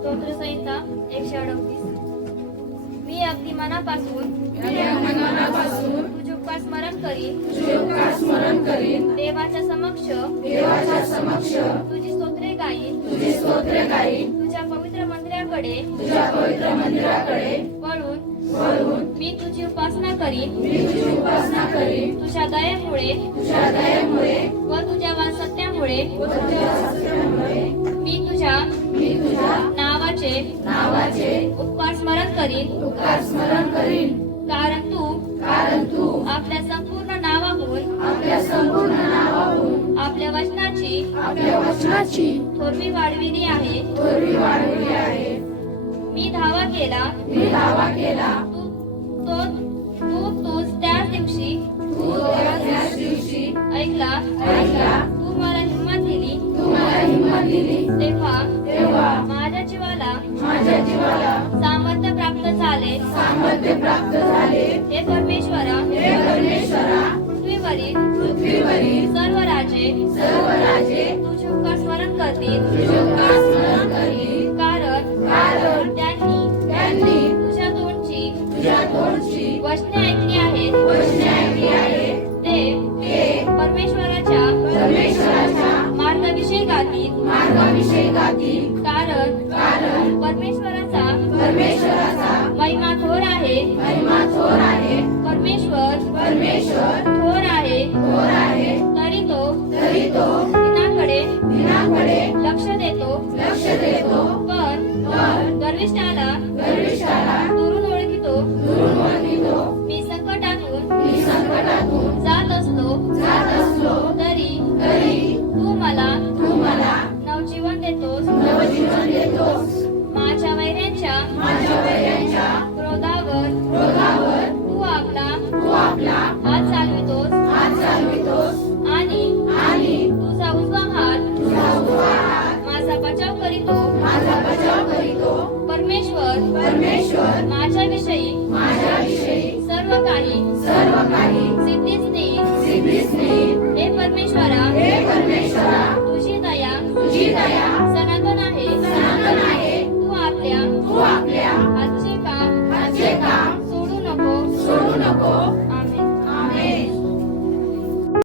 स्तोत्रसंहिता एकशे अडतीस. मी अगदी मनापासून मनापासून तुझे उपकार स्मरण करीन. स्मरण करीन. देवाच्या समक्ष देवाच्या समक्ष तुझी स्तोत्रे गाईन. तुझे स्तोत्र गाईन. तुझ्या पवित्र मंदिराकडे तुझ्या पवित्र मंदिराकडे वळून वळून मी तुझी उपासना करीन. मी तुझी उपासना करीन. तुझ्या दयेमुळे तुझ्या दयेमुळे व तुझ्या वासत्यामुळे व तुझ्या सत्यामुळे करीन उपकार स्मरण करीन. कारण तू कारण तू आपल्या संपूर्ण नावाहून आपल्या संपूर्ण नावाहून आपल्या वचनाची आपल्या वचनाची थोरवी वाढविली आहे. थोरवी वाढवली आहे. मी धावा केला. मी दावा केला. तू तो तू तूच त्याच दिवशी तू त्याच दिवशी ऐकला. ऐकला. प्राप्त झाले. हे परमेश्वरा हे परमेश्वरा पृथ्वीवरील पृथ्वीवरील सर्व राजे सर्व राजे तुझे उपकार स्मरण करतील. तुझे उपकार स्मरण करतील. कारण कारण त्यांनी त्यांनी तुझ्या तोंडची तुझ्या तोंडची वचने ऐकली आहेत. वचने ऐकली आहे ते ते परमेश्वराच्या परमेश्वराच्या मार्गाविषयी गातील मार्गाविषयी गातील कारण कारण थोर आहे महिमा थोर आहे परमेश्वर परमेश्वर थोर आहे थोर आहे तरी तो तरी तो दिनाकडे दिनाकडे लक्ष देतो लक्ष देतो पण पण गर्विष्ठाला गर्विष्ठाला दुरून ओळखितो दुरून ओळखितो मी संकटातून मी संकटातून जात असलो जात असलो तरी तरी तू मला तू मला नवजीवन देतोस नवजीवन देतोस माझ्या वैऱ्यांच्या माझ्या वैऱ्यांच्या परमेश्वर परमेश्वर माझ्याविषयी माझ्याविषयी सर्व काही सर्व काही सिद्धीच